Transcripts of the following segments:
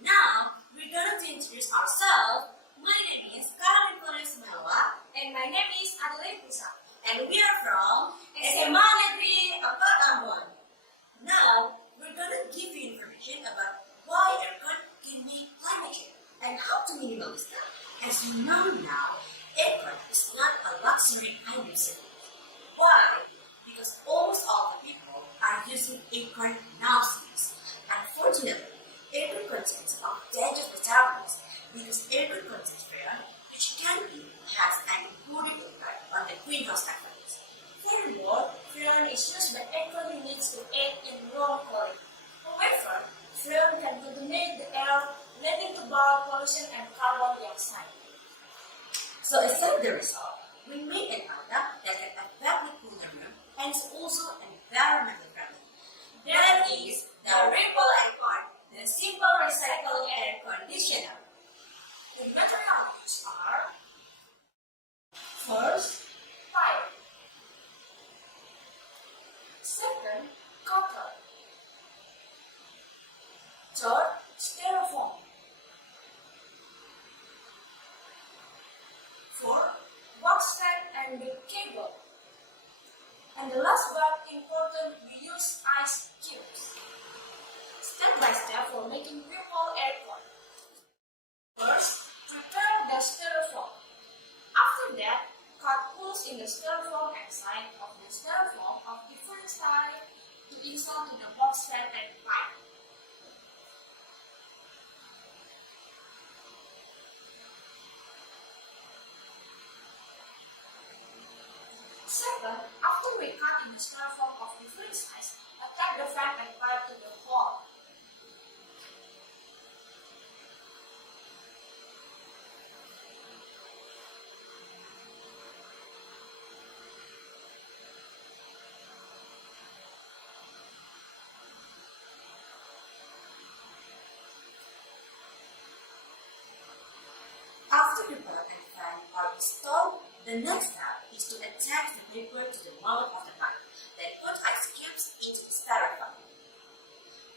Now, we're going to introduce ourselves. My name is Remple And my name is Adelaide Pusa. and we are from SMA Negeri 4 Now, we're going to give you information about why aircon can be climate change and how to minimize that. As you know now, aircon is not a luxury item simply. Why? Because almost all the people are using aircon nowadays. Unfortunately, aircon contains of dangerous metabolites because aircon contains freon, which can be has an important impact on the greenhouse effect. Furthermore, freon is used by aircon units to aid in room cooling. However, freon can contaminate the air, leading to bowel pollution and carbon dioxide. So instead of the result, we made an product that can effectively cool the room and is also environmentally friendly. That is the Remple Aircon, the simple recycled air conditioner. The materials are: first, pipe. Second, copper. Third, styrofoam. Fourth, box fan and the cable. And the last but important, we use ice cubes. Step by step for making Remple aircon. First, prepare the styrofoam. After that, cut holes in the styrofoam and side of the styrofoam of different size to install to the box fan and pipe. Second, after we cut in the styrofoam of different size, attach the fan and pipe to the hole. After the pipe and fan are installed, the next step is to attach the paper to the mouth of the pipe, then put ice cubes into the styrofoam.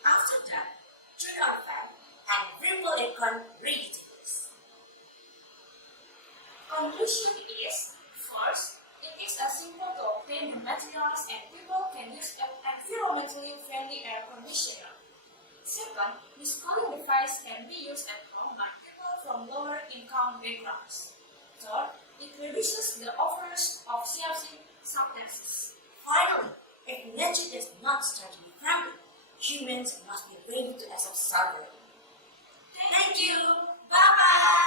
After that, turn on the fan and Remple aircon ready to use. Conclusion is, first, it is a simple to obtain the materials and people can use an environmentally friendly air conditioner. Second, this cooling device can be used at home by people from lower income backgrounds. Third, it reduces the overdose of CO2 substances. Finally, if nature does not start to be friendly, humans must be ready to accept suffering. Thank you. Bye bye.